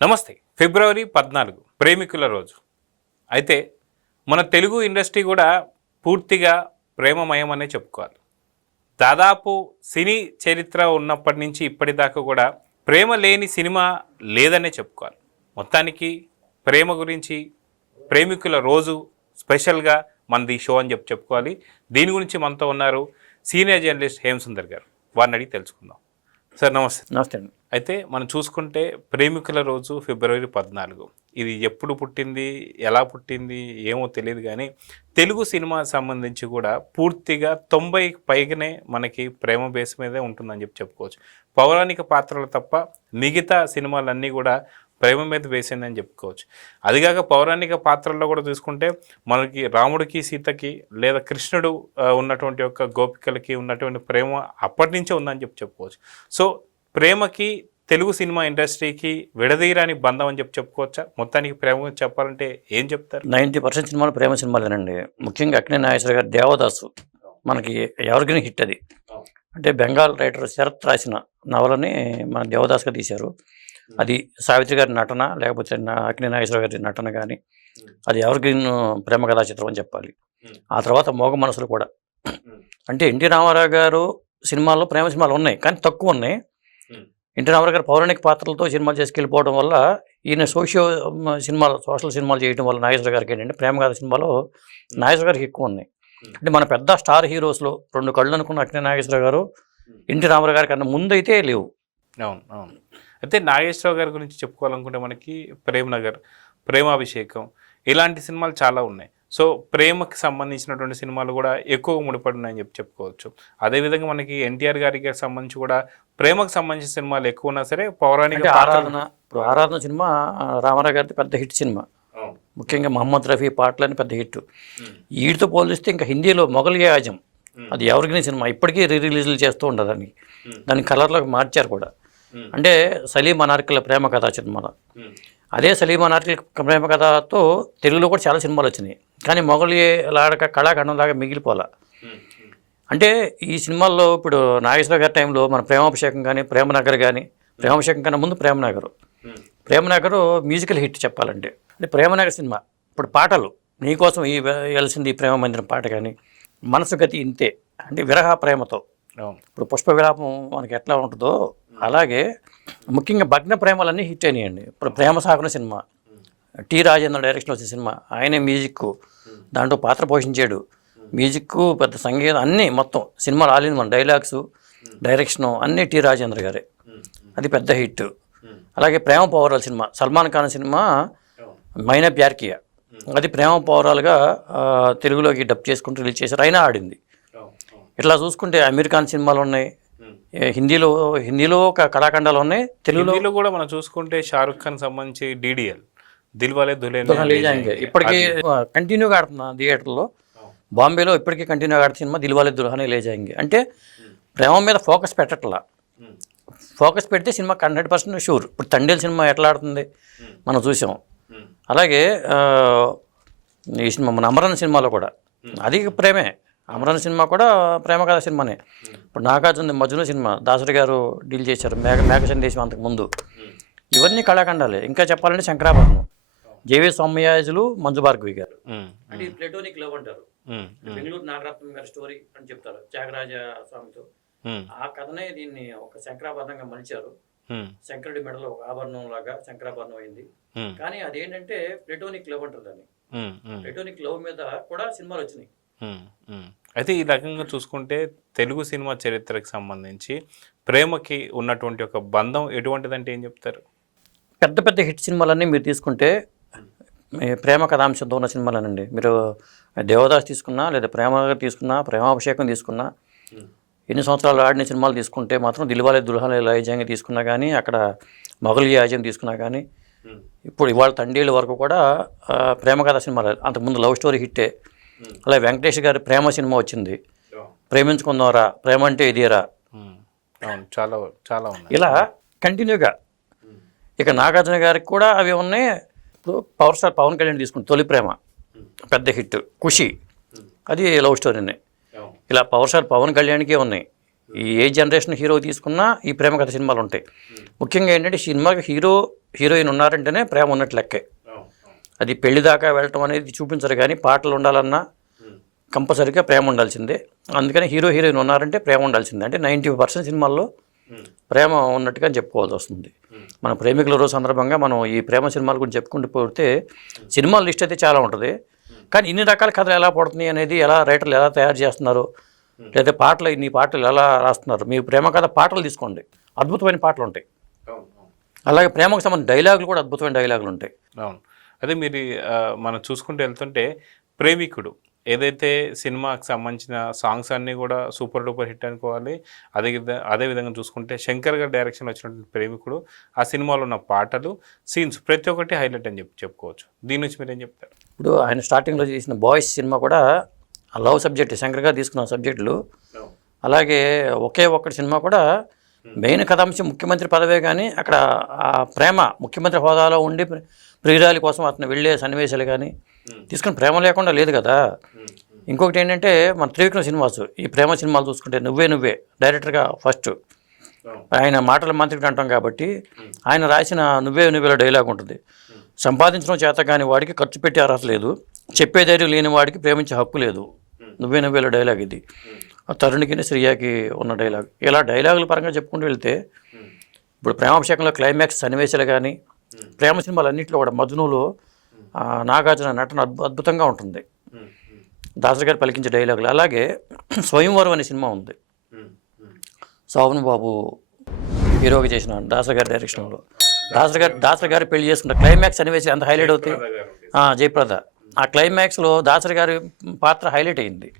నమస్తే. ఫిబ్రవరి 14 ప్రేమికుల రోజు. అయితే మన తెలుగు ఇండస్ట్రీ కూడా పూర్తిగా ప్రేమమయం అనే చెప్పుకోవాలి. దాదాపు సినీ చరిత్ర ఉన్నప్పటి నుంచి ఇప్పటిదాకా కూడా ప్రేమ లేని సినిమా లేదనే చెప్పుకోవాలి. మొత్తానికి ప్రేమ గురించి ప్రేమికుల రోజు స్పెషల్గా మనది షో అని చెప్పుకోవాలి. దీని గురించి మనతో ఉన్నారు సీనియర్ జర్నలిస్ట్ హేమసుందర్ గారు. వారిని అడిగి తెలుసుకుందాం. సార్ నమస్తే. నమస్తే అండి. అయితే మనం చూసుకుంటే ప్రేమికుల రోజు ఫిబ్రవరి 14. ఇది ఎప్పుడు పుట్టింది, ఎలా పుట్టింది ఏమో తెలియదు, కానీ తెలుగు సినిమా సంబంధించి కూడా పూర్తిగా 90 పైగానే మనకి ప్రేమ బేస్ మీదే ఉంటుందని చెప్పుకోవచ్చు. పౌరాణిక పాత్రలు తప్ప మిగతా సినిమాలన్నీ కూడా ప్రేమ మీద వేసిందని చెప్పుకోవచ్చు. అదిగాక పౌరాణిక పాత్రల్లో కూడా చూసుకుంటే మనకి రాముడికి సీతకి లేదా కృష్ణుడు ఉన్నటువంటి యొక్క గోపికలకి ఉన్నటువంటి ప్రేమ అప్పటి నుంచే ఉందని చెప్పుకోవచ్చు. సో ప్రేమకి తెలుగు సినిమా ఇండస్ట్రీకి విడదీయరాని బంధం అని చెప్పుకోవచ్చా? మొత్తానికి ప్రేమ గురించి చెప్పాలంటే ఏం చెప్తారు? 90% సినిమాలు ప్రేమ సినిమాలేనండి. ముఖ్యంగా అక్కినేని నాగేశ్వర గారి దేవదాసు మనకి ఎవరికైనా హిట్. అది అంటే బెంగాల్ రైటర్ శరత్ రాసిన నవలని మన దేవదాస్గా తీశారు. అది సావిత్రి గారి నటన, లేకపోతే అక్కినేని నాగేశ్వర గారి నటన కానీ అది ఎవరికైన్ ప్రేమ కథా చిత్రం అని చెప్పాలి. ఆ తర్వాత మోగ మనసులు కూడా. అంటే ఎన్టీ రామారావు గారు సినిమాల్లో ప్రేమ సినిమాలు ఉన్నాయి, కానీ తక్కువ ఉన్నాయి. ఎన్టీ రామారావు గారు పౌరాణిక పాత్రలతో సినిమాలు చేసుకెళ్ళిపోవడం వల్ల ఈయన సోషల్ సినిమాలు చేయడం వల్ల నాగేశ్వర గారికి ఏంటంటే ప్రేమ కథ సినిమాలో నాగేశ్వర గారికి ఎక్కువ ఉన్నాయి. అంటే మన పెద్ద స్టార్ హీరోస్లో 2 కళ్ళు అనుకున్న అక్కినేని నాగేశ్వర గారు ఎన్టీ రామారావు గారి కన్నా ముందు అయితే లేవు. అవును అవును. అయితే నాగేశ్వరరావు గారి గురించి చెప్పుకోవాలనుకుంటే మనకి ప్రేమ్ నగర్, ప్రేమాభిషేకం ఇలాంటి సినిమాలు చాలా ఉన్నాయి. సో ప్రేమకి సంబంధించినటువంటి సినిమాలు కూడా ఎక్కువ ముడిపడి ఉన్నాయని చెప్పుకోవచ్చు. అదేవిధంగా మనకి ఎన్టీఆర్ గారికి సంబంధించి కూడా ప్రేమకు సంబంధించిన సినిమాలు ఎక్కువ ఉన్నా సరే పౌరాణిక ఇప్పుడు ఆరాధన సినిమా రామారావు గారిది పెద్ద హిట్ సినిమా. ముఖ్యంగా మహమ్మద్ రఫీ పాటలని పెద్ద హిట్. వీటితో పోలిస్తే ఇంకా హిందీలో మొఘల్ ఏ ఆజం అది ఎవరికైనా సినిమా ఇప్పటికీ రిలీజ్లు చేస్తూ ఉండదు. దాన్ని కలర్లోకి మార్చారు కూడా. అంటే సలీం అనార్కల ప్రేమ కథా సినిమాలో అదే సలీం అనార్కల ప్రేమ కథతో తెలుగులో కూడా చాలా సినిమాలు వచ్చినాయి, కానీ మొఘలి లాడక కళాఖండంలాగా మిగిలిపోలే. అంటే ఈ సినిమాల్లో ఇప్పుడు నాగేశ్వర గారి టైంలో మన ప్రేమాభిషేకం కానీ ప్రేమనగర్ కానీ, ప్రేమాభిషేకం కన్నా ముందు ప్రేమనగర్ మ్యూజికల్ హిట్ చెప్పాలంటే. అంటే ప్రేమనగర్ సినిమా ఇప్పుడు పాటలు నీకోసం ఈ వెలిసింది ప్రేమ మందిరం పాట కానీ, మనసు గతి ఇంతే అంటే విరహ ప్రేమతో. ఇప్పుడు పుష్ప విలాపం మనకి ఎట్లా ఉంటుందో అలాగే ముఖ్యంగా భగ్న ప్రేమలన్నీ హిట్ అయినాయండి. ఇప్పుడు ప్రేమ సాగున సినిమా టి రాజేంద్ర డైరెక్షన్ వచ్చిన సినిమా, ఆయనే మ్యూజిక్ దాంట్లో పాత్ర పోషించాడు. మ్యూజిక్ పెద్ద సంగీతం అన్నీ మొత్తం సినిమాలు ఆలింది. మన డైలాగ్స్ డైరెక్షను అన్నీ టి రాజేంద్ర గారే, అది పెద్ద హిట్. అలాగే ప్రేమ పౌరాల సినిమా సల్మాన్ ఖాన్ సినిమా మైనా ప్యార్ కియా, అది ప్రేమ పౌరాలుగా తెలుగులోకి డబ్ చేసుకుంటూ రిలీజ్ చేశారు, అయినా ఆడింది. ఇట్లా చూసుకుంటే అమెరికాన్ సినిమాలు ఉన్నాయి, హిందీలో కళాఖండాలు ఉన్నాయి, తెలుగులో కూడా మనం చూసుకుంటే షారుఖ్ ఖాన్ సంబంధించి డిడిఎల్ దిల్వాలే దుల్హనియా లే జాయేంగే ఇప్పటికీ కంటిన్యూగా ఆడుతున్నా థియేటర్లో. బాంబేలో ఇప్పటికీ కంటిన్యూగా ఆడుతున్న సినిమా దిల్వాలే దుల్హనియా లే జాయేంగే. అంటే ప్రేమ మీద ఫోకస్ పెట్టట్లా, ఫోకస్ పెడితే సినిమా 100% షూర్. ఇప్పుడు తండేల్ సినిమా ఎట్లా ఆడుతుంది మనం చూసాం. అలాగే ఈ సినిమా మన అమరన్ సినిమాలో కూడా అది ప్రేమే. అమరన్ సినిమా కూడా ప్రేమ కథ సినిమానే. ఇప్పుడు నాగార్జున మధ్యలో సినిమా దాసరి గారు డీల్ చేశారు, మేఘ సందేశం అంతకు ముందు. ఇవన్నీ కళాఖండాలే. ఇంకా చెప్పాలంటే శంకరాభరణం, జేవి సౌమ్యరాజులు, మంజు భార్గవి గారు. అంటే ఇది ప్లేటోనిక్ లవ్ అంటారు. బెంగళూరు నాగరత్నం గారి స్టోరీ అని చెప్తారు త్యాగరాజ స్వామితో. ఆ కథనే దీన్ని ఒక శంకరాభరణంగా మలిచారు. శంకరుడి మెడలో ఒక ఆభరణం లాగా శంకరాభరణం అయింది. కానీ అదేంటంటే ప్లేటోనిక్ లవ్ అంటారు దాన్ని. ప్లేటోనిక్ లవ్ మీద కూడా సినిమాలు వచ్చినాయి. అయితే ఈ రకంగా చూసుకుంటే తెలుగు సినిమా చరిత్రకు సంబంధించి ప్రేమకి ఉన్నటువంటి ఒక బంధం ఎటువంటిదంటే ఏం చెప్తారు? పెద్ద పెద్ద హిట్ సినిమాలన్నీ మీరు తీసుకుంటే ప్రేమ కథాంశంతో ఉన్న సినిమాలేనండి. మీరు దేవదాస్ తీసుకున్నా, లేదా ప్రేమ తీసుకున్నా, ప్రేమాభిషేకం తీసుకున్నా, ఎన్ని సంవత్సరాలు ఆడిన సినిమాలు తీసుకుంటే మాత్రం దిల్వాలే దుల్హనియా లే జాయేంగే తీసుకున్నా కానీ, అక్కడ మొఘల్ ఏ ఆజం తీసుకున్నా కానీ, ఇప్పుడు ఇవాళ తండేళ్ళ వరకు కూడా ప్రేమ కథ సినిమాలు. అంతకుముందు లవ్ స్టోరీ హిట్టే. అలాగే వెంకటేష్ గారి ప్రేమ సినిమా వచ్చింది, ప్రేమించుకుందాంరా, ప్రేమ అంటే ఇదేరా, చాలా చాలా ఇలా కంటిన్యూగా. ఇక నాగార్జున గారికి కూడా అవి ఉన్నాయి. ఇప్పుడు పవర్ స్టార్ పవన్ కళ్యాణ్ తీసుకుంటే తొలి ప్రేమ పెద్ద హిట్, ఖుషి అది లవ్ స్టోరీనే. ఇలా పవర్ స్టార్ పవన్ కళ్యాణ్కే ఉన్నాయి. ఏ జనరేషన్ హీరో తీసుకున్నా ఈ ప్రేమ కథ సినిమాలు ఉంటాయి. ముఖ్యంగా ఏంటంటే సినిమాకి హీరో హీరోయిన్ ఉన్నారంటేనే ప్రేమ ఉన్నట్టు లెక్కే. అది పెళ్లి దాకా వెళ్ళటం అనేది చూపించరు, కానీ పాటలు ఉండాలన్నా కంపల్సరీగా ప్రేమ ఉండాల్సిందే. అందుకని హీరోయిన్ ఉన్నారంటే ప్రేమ ఉండాల్సిందే. అంటే 90% సినిమాల్లో ప్రేమ ఉన్నట్టుగా చెప్పుకోవాల్సి వస్తుంది. మన ప్రేమికుల రోజు సందర్భంగా మనం ఈ ప్రేమ సినిమాల గురించి చెప్పుకుంటూ పోతే సినిమాల లిస్ట్ అయితే చాలా ఉంటుంది. కానీ ఇన్ని రకాల కథలు ఎలా పడుతున్నాయి అనేది, ఎలా రైటర్లు ఎలా తయారు చేస్తున్నారు, లేదా పాటలు ఇన్ని పాటలు ఎలా రాస్తున్నారు. మీ ప్రేమ కథ పాటలు తీసుకోండి, అద్భుతమైన పాటలు ఉంటాయి. అలాగే ప్రేమకు సంబంధించిన డైలాగులు కూడా అద్భుతమైన డైలాగులు ఉంటాయి. అవును. అదే మీరు మనం చూసుకుంటూ వెళ్తుంటే ప్రేమికుడు ఏదైతే సినిమాకి సంబంధించిన సాంగ్స్ అన్నీ కూడా సూపర్ డూపర్ హిట్ అనుకోవాలి. అదే విధంగా చూసుకుంటే శంకర్ గారి డైరెక్షన్ వచ్చినటువంటి ప్రేమికుడు, ఆ సినిమాలో ఉన్న పాటలు, సీన్స్ ప్రతి ఒక్కటి హైలైట్ అని చెప్పుకోవచ్చు. దీని నుంచి మీరు ఏం చెప్తారు? ఇప్పుడు ఆయన స్టార్టింగ్లో చేసిన బాయ్స్ సినిమా కూడా లవ్ సబ్జెక్ట్, శంకర్ గారు తీసుకున్న సబ్జెక్టులు. అలాగే ఒకే ఒక్కటి సినిమా కూడా మెయిన్ కథాంశం ముఖ్యమంత్రి పదవే, కానీ అక్కడ ఆ ప్రేమ ముఖ్యమంత్రి హోదాలో ఉండి ప్రియురాలి కోసం అతను వెళ్ళే సన్నివేశాలు కానీ తీసుకుని ప్రేమ లేకుండా లేదు కదా. ఇంకొకటి ఏంటంటే మన త్రివిక్రమ్ శ్రీనివాస్ ఈ ప్రేమ సినిమాలు చూసుకుంటే నువ్వే డైరెక్టర్గా ఫస్ట్ ఆయన మాటల మంత్రికి అంటాం కాబట్టి ఆయన రాసిన నువ్వేలో డైలాగ్ ఉంటుంది. సంపాదించడం చేత కాని వాడికి ఖర్చు పెట్టే అర్హత లేదు, చెప్పే ధైర్యం లేని వాడికి ప్రేమించే హక్కు లేదు. నువ్వేలో డైలాగ్ ఇది. తరుణికి శ్రీయాకి ఉన్న డైలాగ్. ఇలా డైలాగుల పరంగా చెప్పుకుంటూ వెళ్తే ఇప్పుడు ప్రేమాభిషేకంలో క్లైమాక్స్ సన్నివేశాలు కానీ ప్రేమ సినిమాలు అన్నింటిలో కూడా మజ్నులో నాగార్జున నటన అద్భుతంగా ఉంటుంది. దాసరి గారు పలికించే డైలాగులు. అలాగే స్వయంవరం అనే సినిమా ఉంది, శోభన్ బాబు హీరోగా చేసిన దాసరి గారి డైరెక్షన్లో. దాసరి గారు పెళ్లి చేసుకున్న క్లైమాక్స్ సన్నివేశాలు ఎంత హైలైట్ అవుతాయి. జయప్రద ఆ క్లైమాక్స్లో దాసరి గారి పాత్ర హైలైట్ అయింది.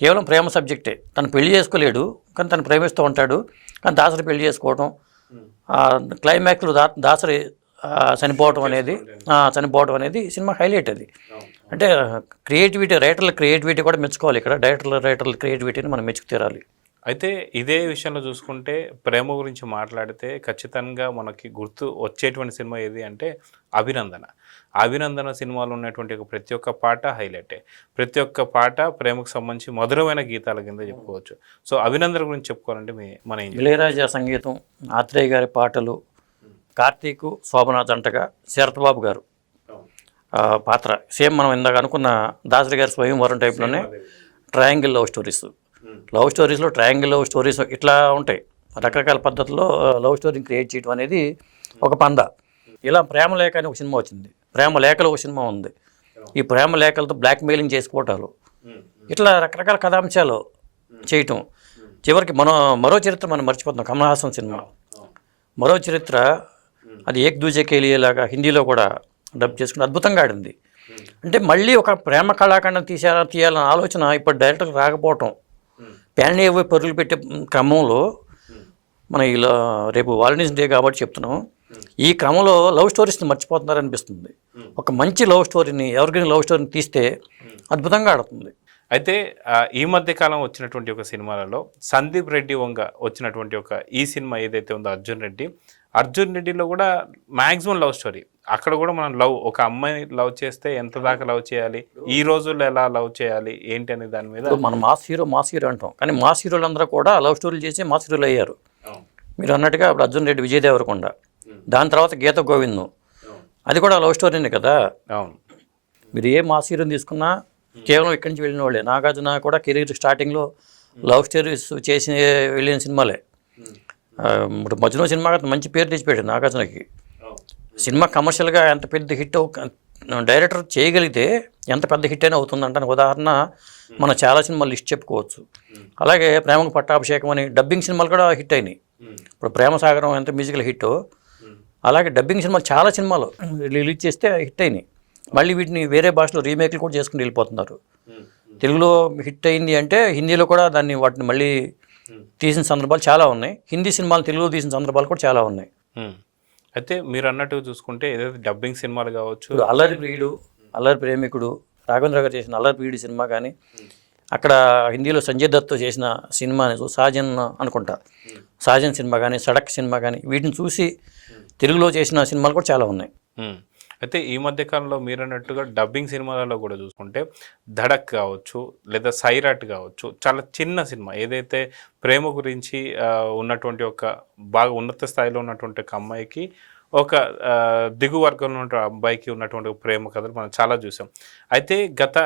కేవలం ప్రేమ సబ్జెక్టే. తను పెళ్లి చేసుకోలేడు కానీ తను ప్రేమిస్తూ ఉంటాడు, కానీ దాసరి పెళ్లి చేసుకోవడం, క్లైమాక్స్లో దాసరి చనిపోవడం అనేది సినిమా హైలైట్. అది అంటే క్రియేటివిటీ, రైటర్ల క్రియేటివిటీ కూడా మెచ్చుకోవాలి. ఇక్కడ రైటర్ల క్రియేటివిటీని మనం మెచ్చుకు తీరాలి. అయితే ఇదే విషయంలో చూసుకుంటే ప్రేమ గురించి మాట్లాడితే ఖచ్చితంగా మనకి గుర్తు వచ్చేటువంటి సినిమా ఏది అంటే అభినందన సినిమాలో ఉన్నటువంటి ప్రతి ఒక్క పాట హైలైటే. ప్రతి ఒక్క పాట ప్రేమకు సంబంధించి మధురమైన గీతాల కింద చెప్పుకోవచ్చు. సో అభినందన గురించి చెప్పుకోవాలంటే మన ఇళయరాజా సంగీతం, ఆత్రేయ గారి పాటలు, కార్తీక్ శోభనా జంటగా శరత్ బాబు గారు పాత్ర సేమ్ మనం ఇందాక అనుకున్న దాసరి గారి స్వయంవరం టైప్లోనే ట్రయాంగిల్ లవ్ స్టోరీస్లో ట్రయాంగిల్ లవ్ స్టోరీస్ ఇట్లా ఉంటాయి. రకరకాల పద్ధతుల్లో లవ్ స్టోరీని క్రియేట్ చేయడం అనేది ఒక పంద. ఇలా ప్రేమలేఖ అని ఒక సినిమా వచ్చింది, ప్రేమ లేఖలు ఒక సినిమా ఉంది. ఈ ప్రేమ లేఖలతో బ్లాక్మెయిలింగ్ చేసుకోవటాలు, ఇట్లా రకరకాల కథాంశాలు చేయటం. చివరికి మరో చరిత్ర మనం మర్చిపోతున్నాం. కమల్ హాసన్ సినిమా మరో చరిత్ర, అది ఏక్ దూజే కేలియేలాగా హిందీలో కూడా డబ్ చేసుకుని అద్భుతంగా ఆడింది. అంటే మళ్ళీ ఒక ప్రేమ కళాఖండం తీయాలన్న ఆలోచన ఇప్పుడు డైరెక్టర్కి రాకపోవటం, ప్యాన్ ఏవో పరుగులు పెట్టే క్రమంలో మన ఇలా రేపు వాలంటీర్స్ డే కాబట్టి చెప్తున్నాం, ఈ క్రమంలో లవ్ స్టోరీస్ని మర్చిపోతున్నారనిపిస్తుంది. ఒక మంచి లవ్ స్టోరీని, ఎవరికైనా లవ్ స్టోరీని తీస్తే అద్భుతంగా ఆడుతుంది. అయితే ఈ మధ్య కాలం వచ్చినటువంటి ఒక సినిమాలలో సందీప్ రెడ్డి వంగ వచ్చినటువంటి ఈ సినిమా ఏదైతే ఉందో అర్జున్ రెడ్డిలో కూడా మ్యాక్సిమం లవ్ స్టోరీ. అక్కడ కూడా మనం ఒక అమ్మాయిని లవ్ చేస్తే ఎంత దాకా లవ్ చేయాలి, ఈ రోజుల్లో ఎలా లవ్ చేయాలి ఏంటి అనే దాని మీద మనం మాస్ హీరో అంటాం, కానీ మాస్ హీరోలు అందరూ కూడా లవ్ స్టోరీలు చేసి మాస్ హీరోలు అయ్యారు. మీరు అన్నట్టుగా ఇప్పుడు అర్జున్ రెడ్డి, విజయ్ దేవరకొండ, దాని తర్వాత గీత గోవింద్, అది కూడా లవ్ స్టోరీనే కదా. అవును. మీరు ఏ మాస్ హీరోని తీసుకున్నా కేవలం ఇక్కడి నుంచి వెళ్ళిన వాళ్ళే. నాగార్జున కూడా కెరీర్ స్టార్టింగ్లో లవ్ స్టోరీస్ చేసి వెళ్ళిన సినిమాలే. ఇప్పుడు మధ్యలో సినిమా మంచి పేరు తెచ్చిపెట్టాడు నాగార్జునకి. సినిమా కమర్షియల్గా ఎంత పెద్ద హిట్ డైరెక్టర్ చేయగలిగితే ఎంత పెద్ద హిట్ అయినా అవుతుందంటే ఉదాహరణ మనం చాలా సినిమాలు లిస్ట్ చెప్పుకోవచ్చు. అలాగే ప్రేమకు పట్టాభిషేకం అని డబ్బింగ్ సినిమాలు కూడా హిట్ అయినాయి. ఇప్పుడు ప్రేమ సాగరం ఎంత మ్యూజికల్ హిట్టో అలాగే డబ్బింగ్ సినిమాలు చాలా సినిమాలు రిలీజ్ చేస్తే హిట్ అయినాయి. మళ్ళీ వీటిని వేరే భాషలో రీమేక్లు కూడా చేసుకుని వెళ్ళిపోతున్నారు. తెలుగులో హిట్ అయింది అంటే హిందీలో కూడా వాటిని మళ్ళీ తీసిన సందర్భాలు చాలా ఉన్నాయి. హిందీ సినిమాలు తెలుగులో తీసిన సందర్భాలు కూడా చాలా ఉన్నాయి. అయితే మీరు అన్నట్టు చూసుకుంటే ఏదైతే డబ్బింగ్ సినిమాలు కావచ్చు, అల్లరి ప్రియుడు, అల్లరి ప్రేమికుడు, రాఘవేంద్ర గారు చేసిన అల్లరి ప్రియుడు సినిమా కానీ, అక్కడ హిందీలో సంజయ్ దత్తో చేసిన సినిమా సాజన్ సినిమా కానీ, సడక్ సినిమా కానీ, వీటిని చూసి తెలుగులో చేసిన సినిమాలు కూడా చాలా ఉన్నాయి. అయితే ఈ మధ్యకాలంలో మీరు అన్నట్టుగా డబ్బింగ్ సినిమాలలో కూడా చూసుకుంటే ధడక్ కావచ్చు లేదా సైరాట్ కావచ్చు, చాలా చిన్న సినిమా ఏదైతే ప్రేమ గురించి ఉన్నటువంటి బాగా ఉన్నత స్థాయిలో ఉన్నటువంటి ఒక అమ్మాయికి ఒక దిగు వర్గంలో ఉన్న అబ్బాయికి ఉన్నటువంటి ప్రేమ కథలు మనం చాలా చూసాం. అయితే గత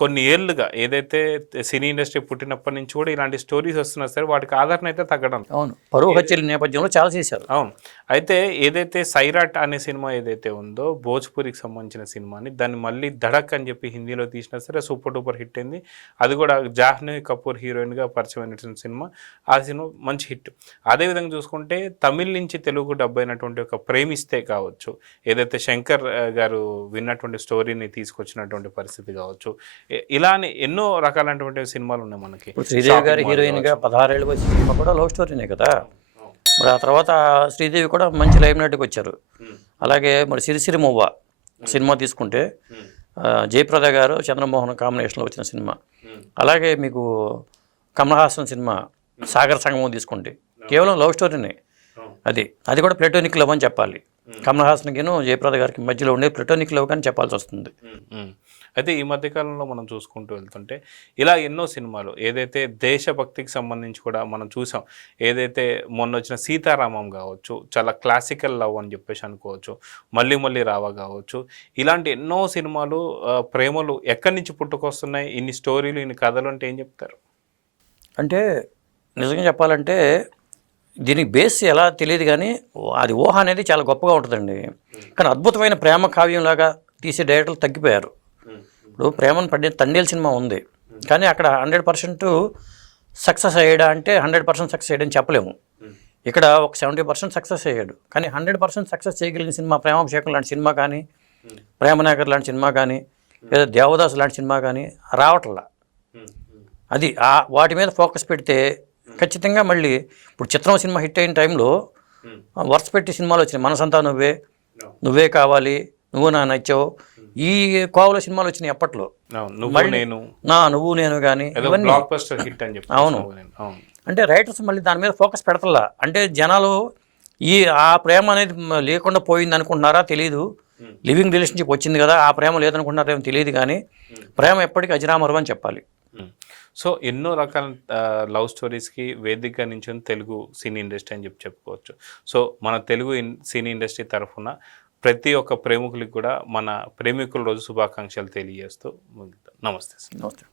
కొన్ని ఏళ్ళుగా ఏదైతే సినీ ఇండస్ట్రీ పుట్టినప్పటి నుంచి కూడా ఇలాంటి స్టోరీస్ వస్తున్నా సరే వాటికి ఆదరణ అయితే తగ్గడం. అవును, పరువు హత్యల నేపథ్యంలో చాలా చేశారు. అవును. అయితే ఏదైతే సైరాట్ అనే సినిమా ఏదైతే ఉందో భోజ్పురికి సంబంధించిన సినిమాని దాన్ని మళ్ళీ ధడక్ అని చెప్పి హిందీలో తీసినా సరే సూపర్ డూపర్ హిట్ అయింది. అది కూడా జాహ్నవి కపూర్ హీరోయిన్గా పరిచయమైనటువంటి సినిమా. ఆ సినిమా మంచి హిట్. అదేవిధంగా చూసుకుంటే తమిళ్ నుంచి తెలుగు డబ్ అయినటువంటి ఒక ప్రేమిస్తే కావచ్చు, ఏదైతే శంకర్ గారు విన్నటువంటి స్టోరీని తీసుకొచ్చినటువంటి పరిస్థితి కావచ్చు, ఇలానే ఎన్నో రకాలైనటువంటి సినిమాలు ఉన్నాయి మనకి. ఇప్పుడు శ్రీదేవి గారి హీరోయిన్గా 16 ఏళ్ళకి వచ్చిన సినిమా కూడా లవ్ స్టోరీనే కదా. మరి ఆ తర్వాత శ్రీదేవి కూడా మంచి లైమ్ లైట్కి వచ్చారు. అలాగే మరి సిరిసిరి మువ్వ సినిమా తీసుకుంటే జయప్రద గారు చంద్రమోహన్ కాంబినేషన్లో వచ్చిన సినిమా. అలాగే మీకు కమల్ హాసన్ సినిమా సాగర్ సంగమం తీసుకుంటే కేవలం లవ్ స్టోరీనే. అది కూడా ప్లెటోనిక్ లవ్ అని చెప్పాలి. కమల్ హాసన్కిను జయప్రద గారికి మధ్యలో ఉండే ప్లెటోనిక్ లవ్ అని చెప్పాల్సి వస్తుంది. అయితే ఈ మధ్యకాలంలో మనం చూసుకుంటూ వెళ్తుంటే ఇలా ఎన్నో సినిమాలు ఏదైతే దేశభక్తికి సంబంధించి కూడా మనం చూసాం. ఏదైతే మొన్న వచ్చిన సీతారామం కావచ్చు, చాలా క్లాసికల్ లవ్ అని చెప్పేసి అనుకోవచ్చు, మళ్ళీ మళ్ళీ రావా కావచ్చు, ఇలాంటి ఎన్నో సినిమాలు ప్రేమలు ఎక్కడి నుంచి పుట్టుకొస్తున్నాయి, ఇన్ని స్టోరీలు ఇన్ని కథలు అంటే ఏం చెప్తారు? అంటే నిజంగా చెప్పాలంటే దీనికి బేస్ ఎలా తెలియదు కానీ అది ఊహ అనేది చాలా గొప్పగా ఉంటుందండి. కానీ అద్భుతమైన ప్రేమ కావ్యంలాగా తీసే డైరెక్టర్లు తగ్గిపోయారు. ఇప్పుడు ప్రేమను తండేల్ సినిమా ఉంది, కానీ అక్కడ 100% సక్సెస్ అయ్యాడా అంటే 100% సక్సెస్ అయ్యాడని చెప్పలేము. ఇక్కడ ఒక 70% సక్సెస్ అయ్యాడు. కానీ 100% సక్సెస్ చేయగలిగిన సినిమా ప్రేమాభిషేకం లాంటి సినిమా కానీ, ప్రేమనగర్ లాంటి సినిమా కానీ, లేదా దేవదాస్ లాంటి సినిమా కానీ రావట్లా. అది వాటి మీద ఫోకస్ పెడితే ఖచ్చితంగా మళ్ళీ ఇప్పుడు చిత్రం సినిమా హిట్ అయిన టైంలో వరుస పెట్టి సినిమాలు వచ్చినాయి. మనసంతా నువ్వే, నువ్వే కావాలి, నువ్వు నా నచ్చావు, ఈ కోవల సినిమాలు వచ్చినాయి అప్పట్లో. నువ్వు నేను కానీ అవును. అంటే రైటర్స్ మళ్ళీ దాని మీద ఫోకస్ పెడతలా. అంటే జనాలు ఆ ప్రేమ అనేది లేకుండా పోయింది అనుకుంటున్నారా తెలియదు. లివింగ్ రిలేషన్షిప్ వచ్చింది కదా, ఆ ప్రేమ లేదనుకుంటున్నారేమో తెలియదు, కానీ ప్రేమ ఎప్పటికీ అజరామరం అని చెప్పాలి. సో ఎన్నో రకాల లవ్ స్టోరీస్కి వేదికగా నించుని తెలుగు సినీ ఇండస్ట్రీ అని చెప్పుకోవచ్చు. సో మన తెలుగు సినీ ఇండస్ట్రీ తరఫున ప్రతి ఒక్క ప్రేమికులకి కూడా మన ప్రేమికుల రోజు శుభాకాంక్షలు తెలియజేస్తూ ముగిద్దాం. నమస్తే. నమస్తే.